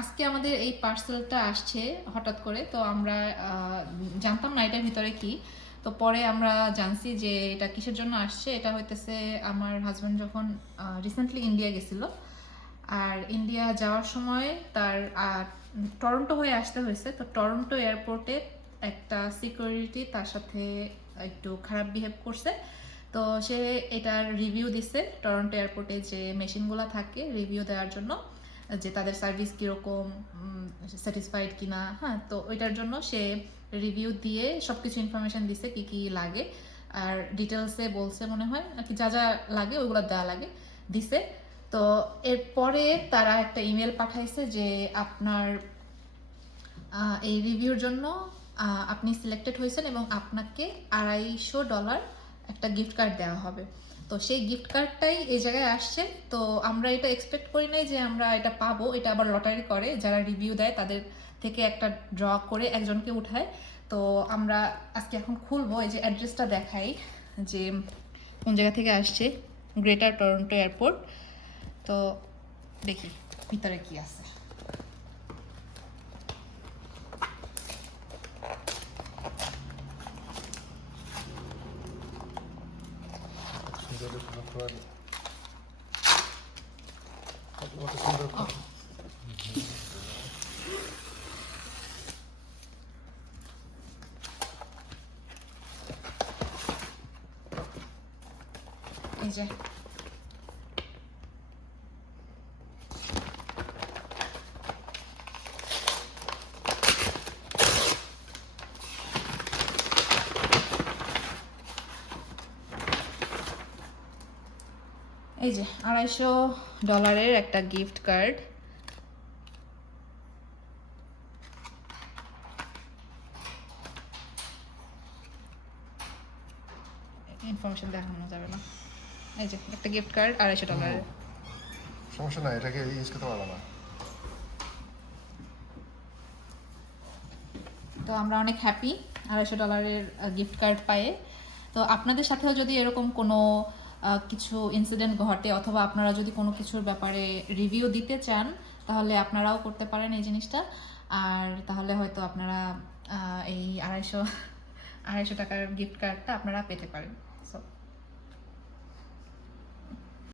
আজকে আমাদের এই পার্সেলটা আসছে হঠাৎ করে, তো আমরা জানতাম না এটার ভিতরে কি। তো পরে আমরা জানছি যে এটা কিসের জন্য আসছে। এটা হইতেছে আমার হাজব্যান্ড যখন রিসেন্টলি ইন্ডিয়া গেছিল, আর ইন্ডিয়া যাওয়ার সময় তার টরন্টো হয়ে আসতে হয়েছে। তো টরন্টো এয়ারপোর্টে একটা সিকিউরিটি তার সাথে একটু খারাপ বিহেভ করছে। তো সে এটার রিভিউ দিছে টরন্টো এয়ারপোর্টে, যে মেশিনগুলো থাকে রিভিউ দেওয়ার জন্য, যে তাদের সার্ভিস কীরকম, স্যাটিসফাইড কিনা। হ্যাঁ, তো ওইটার জন্য সে রিভিউ দিয়ে সব কিছু ইনফরমেশান দিছে কী কী লাগে, আর ডিটেলসে বলছে মনে হয় আর কি, যা যা লাগে ওইগুলো দেওয়া লাগে দিছে। তো এরপরে তারা একটা ইমেল পাঠাইছে যে আপনার এই রিভিউর জন্য আপনি সিলেক্টেড হয়েছেন এবং আপনাকে $250 একটা গিফট কার্ড দেওয়া হবে। তো সেই গিফট কার্ডটাই এই জায়গায় আসছে। তো আমরা এটা এক্সপেক্ট করি নাই যে আমরা এটা পাবো। এটা আবার লটারি করে, যারা রিভিউ দেয় তাদের থেকে একটা ড্র করে একজনকে উঠায়। তো আমরা আজকে এখন খুলবো। এই যে অ্যাড্রেসটা দেখাই যে কোন জায়গা থেকে আসছে, গ্রেটার টরন্টো এয়ারপোর্ট। তো দেখি ভিতরে কি আছে। এই যে এই যে $250 একটা গিফট কার্ড। ইনফরমেশন দেখানো যাবে না। এই যে একটা গিফট কার্ড $250। সমস্যা নাই, এটাকে ইউজ করতে পারবো না। তো আমরা অনেক হ্যাপি $250 গিফট কার্ড পায়ে। তো আপনাদের সাথেও যদি এরকম কোনো কিছু ইনসিডেন্ট ঘটে, অথবা আপনারা যদি কোনো কিছুর ব্যাপারে রিভিউ দিতে চান, তাহলে আপনারাও করতে পারেন এই জিনিসটা। আর তাহলে হয়তো আপনারা এই 250 টাকার গিফট কার্ডটা আপনারা পেতে পারেন।